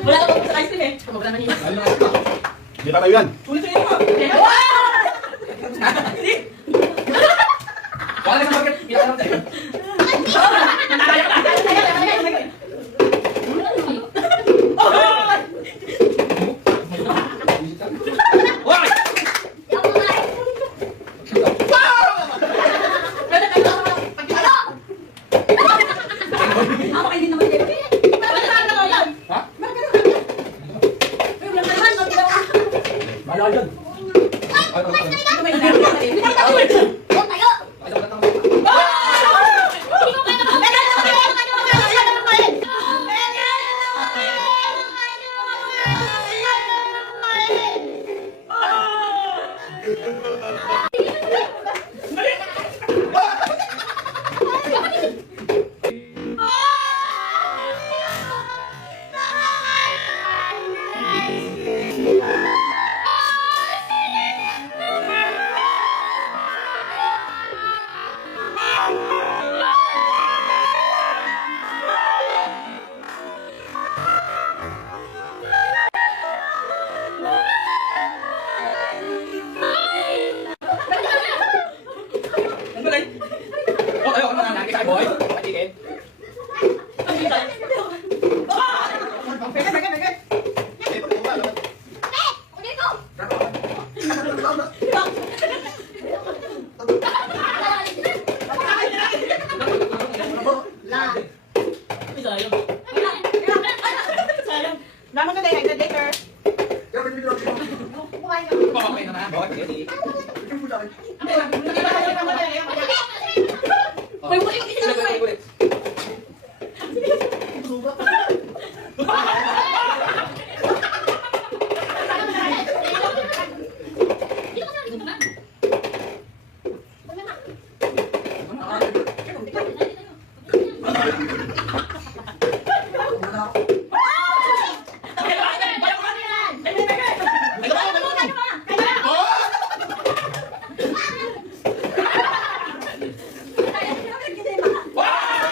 Wala ka pa sa ice cream eh. Wala naman yun. Hindi pa tayo yan. Ulit-ulit mo. Hindi. Wala na sa market. Pinakalam tayo. Wow!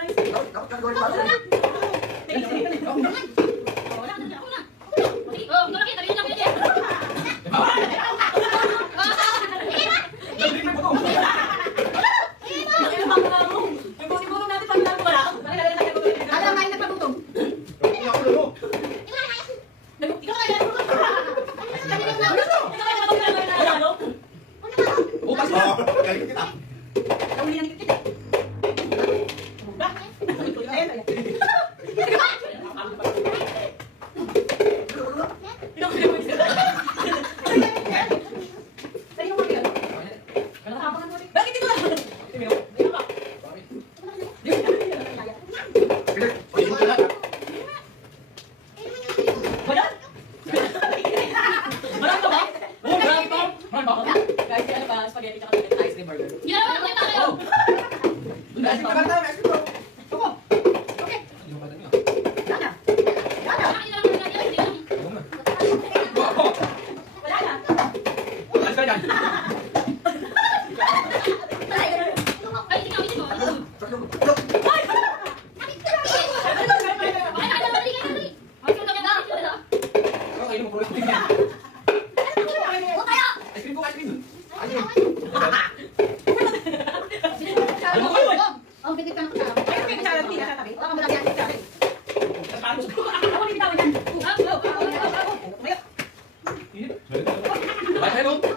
Surprise. Dapat ka gawin para sa'yo. Sige, sige, sige. Ako na. Ako na. Sige, oh, ito lagi, tabi niyo ako yan. Nagbitin mo to. Ano bang mga mo? Yung siguro natin pag lang wala. Parang lalaki ko. Ano ang kain na pagutong? Hindi ako lalo. Ikaw na yan. Bukas na. Galing kita. Bakit ito lang? Oy, ito na. Wala? Marami ka ba? Oh, marami pa. Marami pa ako. Guys, ano ba? Spaghetti tsaka ice cream burger. Ginawa ko yung tayo. Ice cream ka tayo, ice cream bro. Ako. Okay. Hindi mo pa dami, ah. Yana. Yana. Ano na? Wow. Wala na. Alis ka dyan. Ay, hindi ka, hindi mo. Ano kayo mo, bro? Ice cream ko, ice cream. Ayun. Ano ko yun? Oh, bigit ka ng kasama. Ayun, may kutsara. Hindi na tatabi. Wala kang malagyan ng kutsara. Ako, hindi bitawan yan. Go, go, go, go, go. Ayun. Bye, hello.